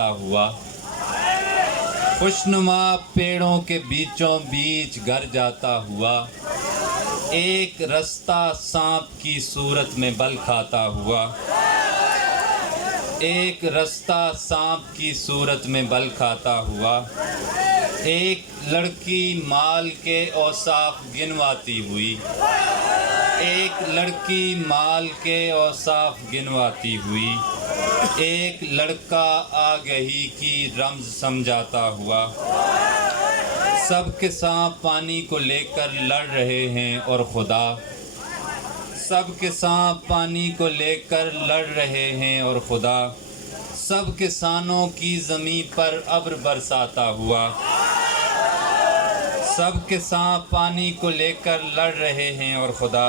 جاتا ہوا، خوشنما پیڑوں کے بیچوں بیچ گھر جاتا ہوا، ایک رستہ سانپ کی صورت میں بل کھاتا ہوا، ایک رستہ سانپ کی صورت میں بل کھاتا ہوا، ایک لڑکی مال کے اوصاف گنواتی ہوئی، ایک لڑکی مال کے اوصاف گنواتی ہوئی، ایک لڑکا آگہی کی رمز سمجھاتا ہوا، سب کے سانپ پانی کو لے کر لڑ رہے ہیں اور خدا، سب کے سانپ پانی کو لے کر لڑ رہے ہیں اور خدا، سب کسانوں کی زمین پر ابر برساتا ہوا، سب کے سانپ پانی کو لے کر لڑ رہے ہیں اور خدا،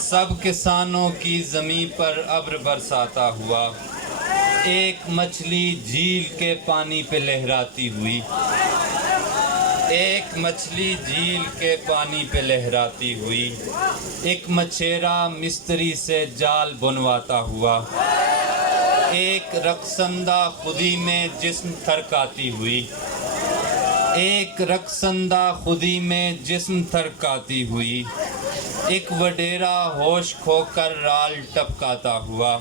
سب کسانوں کی زمین پر ابر برساتا ہوا، ایک مچھلی جھیل کے پانی پہ لہراتی ہوئی، ایک مچھلی جھیل کے پانی پہ لہراتی ہوئی، ایک مچھیرا مستری سے جال بنواتا ہوا، ایک رقصندہ خودی میں جسم تھرکاتی ہوئی، ایک رقصندہ خودی میں جسم تھرکاتی ہوئی، ایک وڈیرا ہوش کھو کر رال ٹپکاتا ہوا،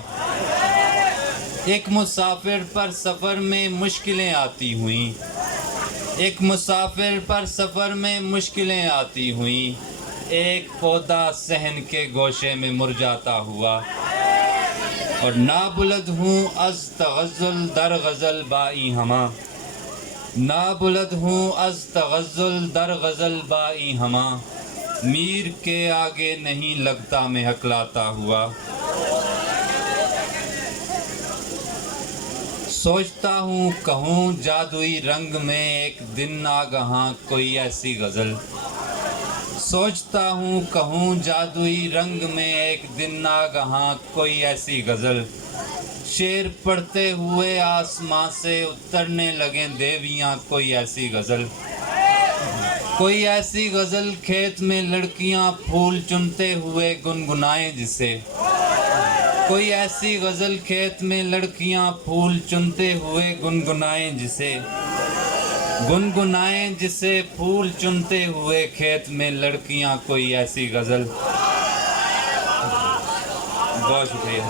ایک مسافر پر سفر میں مشکلیں آتی ہوئیں، ایک مسافر پر سفر میں مشکلیں آتی ہوئیں، ایک پودا صحن کے گوشے میں مرجھاتا ہوا، اور نابلد ہوں از تغزل در غزل بائی ہما، نابلد ہوں از تغزل در غزل بائی ہما، میر کے آگے نہیں لگتا میں ہکلاتا ہوا، سوچتا ہوں کہوں جادوئی رنگ میں ایک دن ناگہاں کوئی ایسی غزل، سوچتا ہوں کہوں جادوئی رنگ میں ایک دن ناگہاں کوئی ایسی غزل، شعر پڑھتے ہوئے آسماں سے اترنے لگیں دیویاں کوئی ایسی غزل، کوئی ایسی غزل کھیت میں لڑکیاں پھول چنتے ہوئے گنگنائیں جسے، کوئی ایسی غزل کھیت میں لڑکیاں پھول چنتے ہوئے گنگنائیں جسے، گنگنائیں جسے پھول چنتے ہوئے کھیت میں لڑکیاں کوئی ایسی غزل۔ بہت شکریہ۔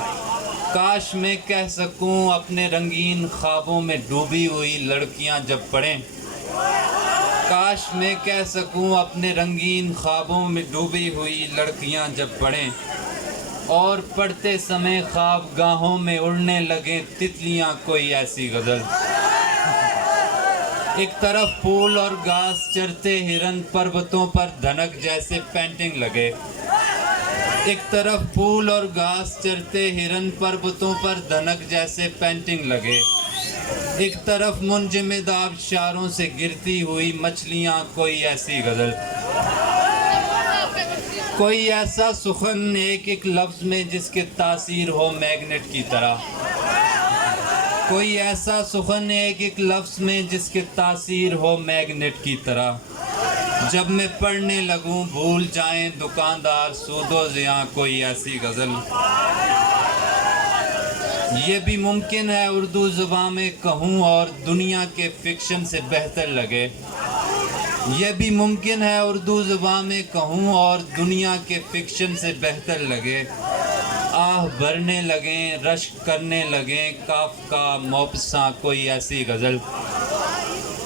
کاش میں کہہ سکوں اپنے رنگین خوابوں میں ڈوبی ہوئی لڑکیاں جب پڑھیں، کاش میں کہہ سکوں اپنے رنگین خوابوں میں ڈوبی ہوئی لڑکیاں جب پڑھیں، اور پڑھتے سمے خواب گاہوں میں اڑنے لگیں تتلیاں کوئی ایسی غزل، ایک طرف پھول اور گھاس چرتے ہرن پربتوں پر دھنک جیسے پینٹنگ لگے، ایک طرف پھول اور گھاس چرتے ہرن پربتوں پر دھنک جیسے پینٹنگ لگے، ایک طرف منجمد آبشاروں سے گرتی ہوئی مچھلیاں کوئی ایسی غزل، کوئی ایسا سخن ایک ایک لفظ میں جس کی تاثیر ہو میگنیٹ کی طرح، کوئی ایسا سخن ایک ایک لفظ میں جس کی تاثیر ہو میگنیٹ کی طرح، جب میں پڑھنے لگوں بھول جائیں دکاندار سود و زیاں کوئی ایسی غزل۔ یہ بھی ممکن ہے اردو زبان میں کہوں اور دنیا کے فکشن سے بہتر لگے، یہ بھی ممکن ہے اردو زبان میں کہوں اور دنیا کے فکشن سے بہتر لگے، آہ بھرنے لگیں رشک کرنے لگیں کافکا موپساں کوئی ایسی غزل۔